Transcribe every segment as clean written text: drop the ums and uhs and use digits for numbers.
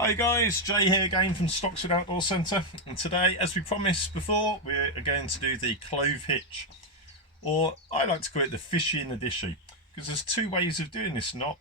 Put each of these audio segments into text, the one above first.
Hi guys, Jay here again from Stockswood Outdoor Centre, and today, as we promised before, we're going to do the clove hitch, or I like to call it the fishy in the dishy, because there's two ways of doing this knot.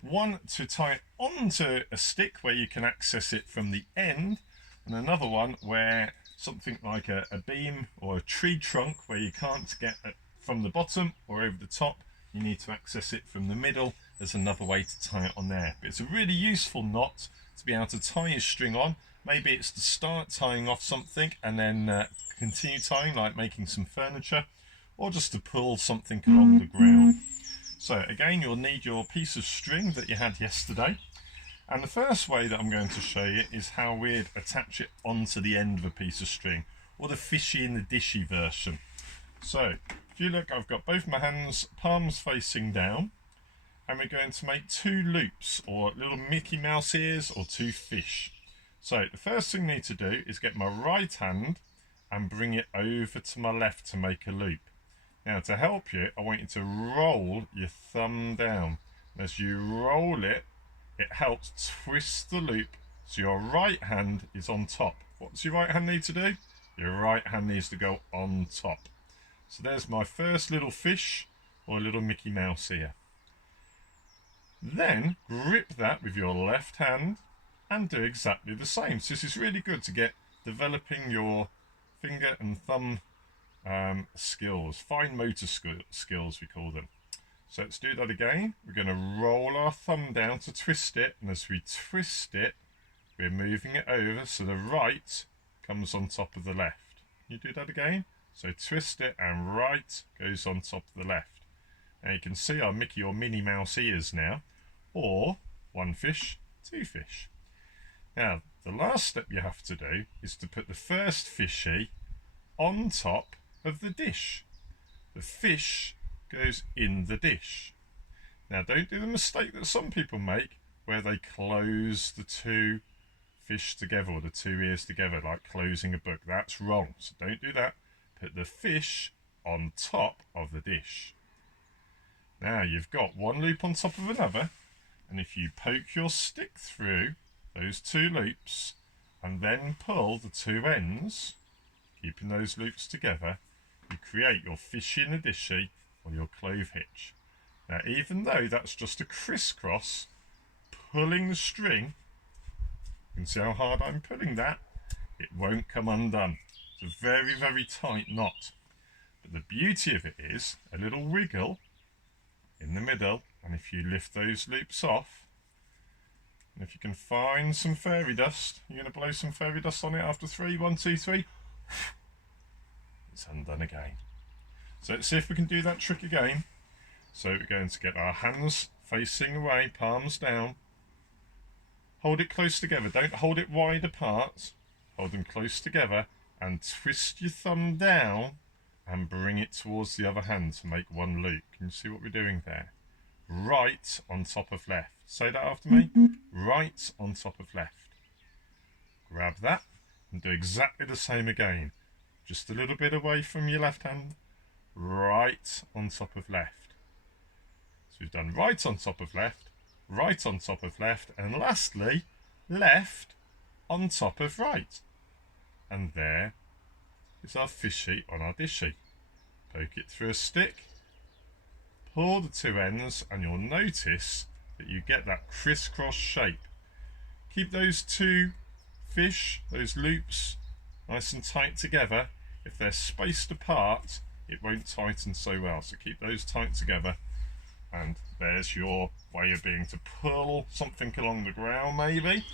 One, to tie it onto a stick where you can access it from the end, and another one where something like a beam or a tree trunk where you can't get it from the bottom or over the top, you need to access it from the middle. There's another way to tie it on there, but it's a really useful knot to be able to tie your string on. Maybe it's to start tying off something and then continue tying, like making some furniture, or just to pull something along the ground. So again, you'll need your piece of string that you had yesterday, and the first way that I'm going to show you is how we'd attach it onto the end of a piece of string, or the fishy in the dishy version. So if you look, I've got both my hands, palms facing down, and we're going to make two loops, or little Mickey Mouse ears, or two fish. So the first thing I need to do is get my right hand and bring it over to my left to make a loop. Now, to help you, I want you to roll your thumb down. And as you roll it, it helps twist the loop so your right hand is on top. What does your right hand need to do? Your right hand needs to go on top. So there's my first little fish, or little Mickey Mouse ear. Then grip that with your left hand and do exactly the same. So this is really good to get developing your finger and thumb skills, fine motor skills we call them. So let's do that again. We're going to roll our thumb down to twist it, and as we twist it, we're moving it over so the right comes on top of the left. Can you do that again? So twist it and right goes on top of the left. Now you can see our Mickey or Minnie Mouse ears now, or one fish, two fish. Now the last step you have to do is to put the first fishy on top of the dish. The fish goes in the dish. Now don't do the mistake that some people make where they close the two fish together, or the two ears together, like closing a book. That's wrong, so don't do that. Put the fish on top of the dish. Now you've got one loop on top of another, and if you poke your stick through those two loops and then pull the two ends, keeping those loops together, you create your fishy in the dishy, or your clove hitch. Now even though that's just a crisscross, pulling the string, you can see how hard I'm pulling that, it won't come undone. It's a very, very tight knot. But the beauty of it is a little wiggle in the middle, and if you lift those loops off, and if you can find some fairy dust, you're going to blow some fairy dust on it after 3, 1, 2, 3, it's undone again. So let's see if we can do that trick again. So we're going to get our hands facing away, palms down, hold it close together, don't hold it wide apart, hold them close together, and twist your thumb down and bring it towards the other hand to make one loop. Can you see what we're doing there? Right on top of left. Say that after me. Right on top of left. Grab that and do exactly the same again. Just a little bit away from your left hand. Right on top of left. So we've done right on top of left, right on top of left, and lastly, left on top of right. And there is our fishy on our dishy. Poke it through a stick, pull the two ends, and you'll notice that you get that crisscross shape. Keep those two fish, those loops, nice and tight together. If they're spaced apart, it won't tighten so well. So keep those tight together, and there's your way of being to pull something along the ground maybe,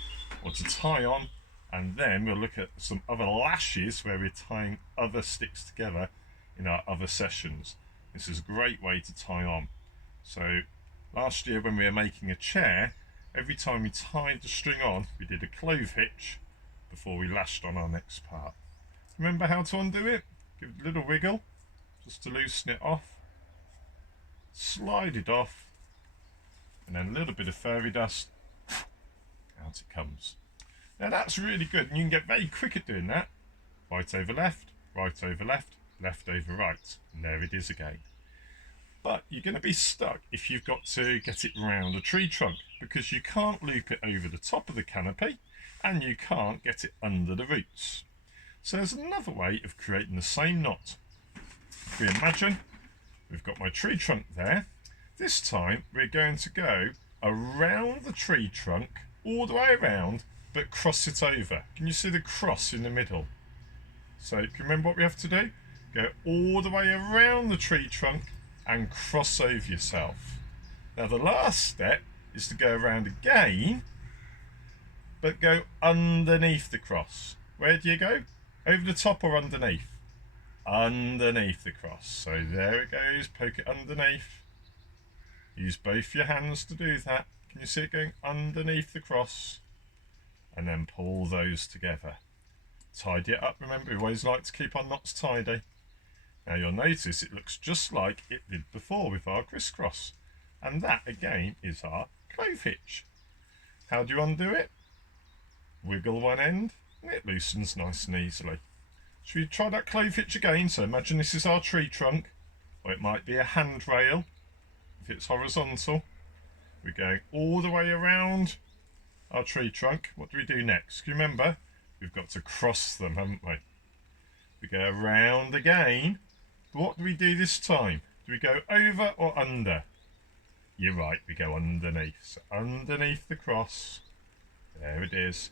or to tie on. And then we'll look at some other lashes where we're tying other sticks together in our other sessions. This is a great way to tie on. So last year when we were making a chair, every time we tied the string on, we did a clove hitch before we lashed on our next part. Remember how to undo it? Give it a little wiggle just to loosen it off. Slide it off, and then a little bit of fairy dust, out it comes. Now that's really good, and you can get very quick at doing that. Right over left, left over right, and there it is again. but you're going to be stuck if you've got to get it round a tree trunk, because you can't loop it over the top of the canopy and you can't get it under the roots. So there's another way of creating the same knot. If we imagine we've got my tree trunk there, this time we're going to go around the tree trunk all the way around, but cross it over. Can you see the cross in the middle? So can you remember what we have to do? Go all the way around the tree trunk and cross over yourself. Now the last step is to go around again, but go underneath the cross. Where do you go? Over the top or underneath? Underneath the cross. So there it goes, poke it underneath. Use both your hands to do that. Can you see it going underneath the cross? And then pull those together. Tidy it up, remember we always like to keep our knots tidy. Now you'll notice it looks just like it did before with our crisscross. And that again is our clove hitch. How do you undo it? Wiggle one end and it loosens nice and easily. Should we try that clove hitch again? So imagine this is our tree trunk, or it might be a handrail if it's horizontal. We're going all the way around our tree trunk. What do we do next? Can you remember? We've got to cross them, haven't we? We go around again. What do we do this time? Do we go over or under? You're right, we go underneath. So underneath the cross. There it is.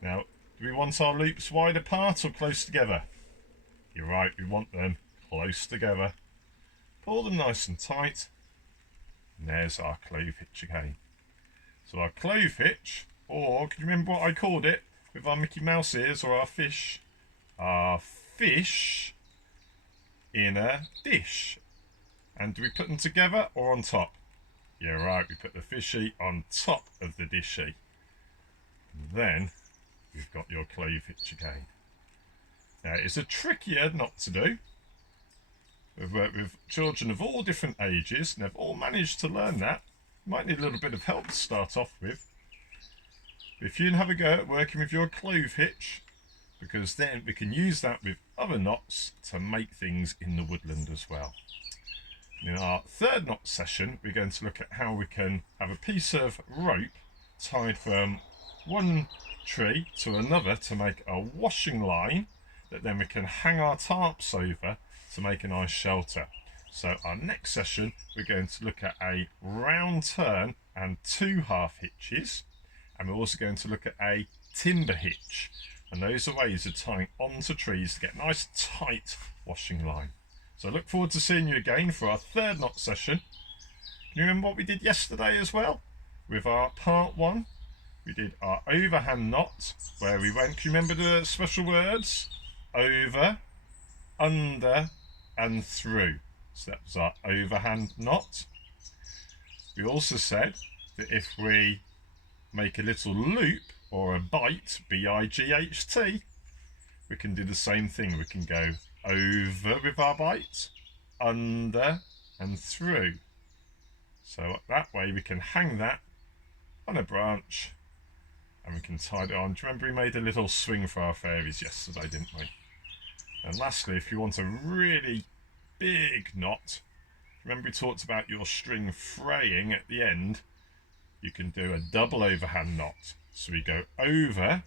Now, do we want our loops wide apart or close together? You're right, we want them close together. Pull them nice and tight. And there's our clove hitch again. So our clove hitch, or can you remember what I called it with our Mickey Mouse ears, or our fish? Our fish in a dish. And do we put them together or on top? Yeah, right, we put the fishy on top of the dishy. And then you've got your clove hitch again. Now it's a trickier knot to do. We've worked with children of all different ages and they've all managed to learn that. You might need a little bit of help to start off with. But if you can have a go at working with your clove hitch, because then we can use that with other knots to make things in the woodland as well. In our third knot session, we're going to look at how we can have a piece of rope tied from one tree to another to make a washing line that then we can hang our tarps over to make a nice shelter. So our next session, we're going to look at a round turn and 2 half hitches, and we're also going to look at a timber hitch, and those are ways of tying onto trees to get a nice tight washing line. So I look forward to seeing you again for our third knot session. Can you remember what we did yesterday as well? With our part 1, we did our overhand knot, where we went, can you remember the special words? Over, under and through. So that was our overhand knot. We also said that if we make a little loop or a bite, B-I-G-H-T, we can do the same thing. We can go over with our bite, under and through. So that way we can hang that on a branch and we can tie it on. Do you remember we made a little swing for our fairies yesterday, didn't we? And lastly, if you want a really big knot, remember we talked about your string fraying at the end, you can do a double overhand knot. So we go over,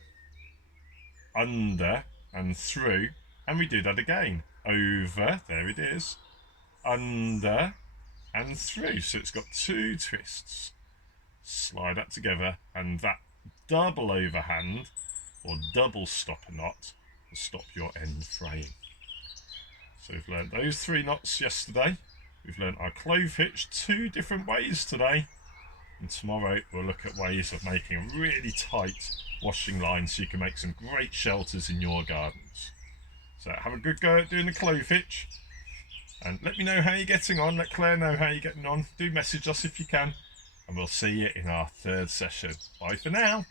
under and through, and we do that again. Over, there it is, under and through. So it's got 2 twists. Slide that together and that double overhand or double stopper knot will stop your end fraying. So we've learned those 3 knots yesterday. We've learned our clove hitch 2 different ways today. And tomorrow we'll look at ways of making a really tight washing line so you can make some great shelters in your gardens. So have a good go at doing the clove hitch. And let me know how you're getting on. Let Claire know how you're getting on. Do message us if you can. And we'll see you in our 3rd session. Bye for now.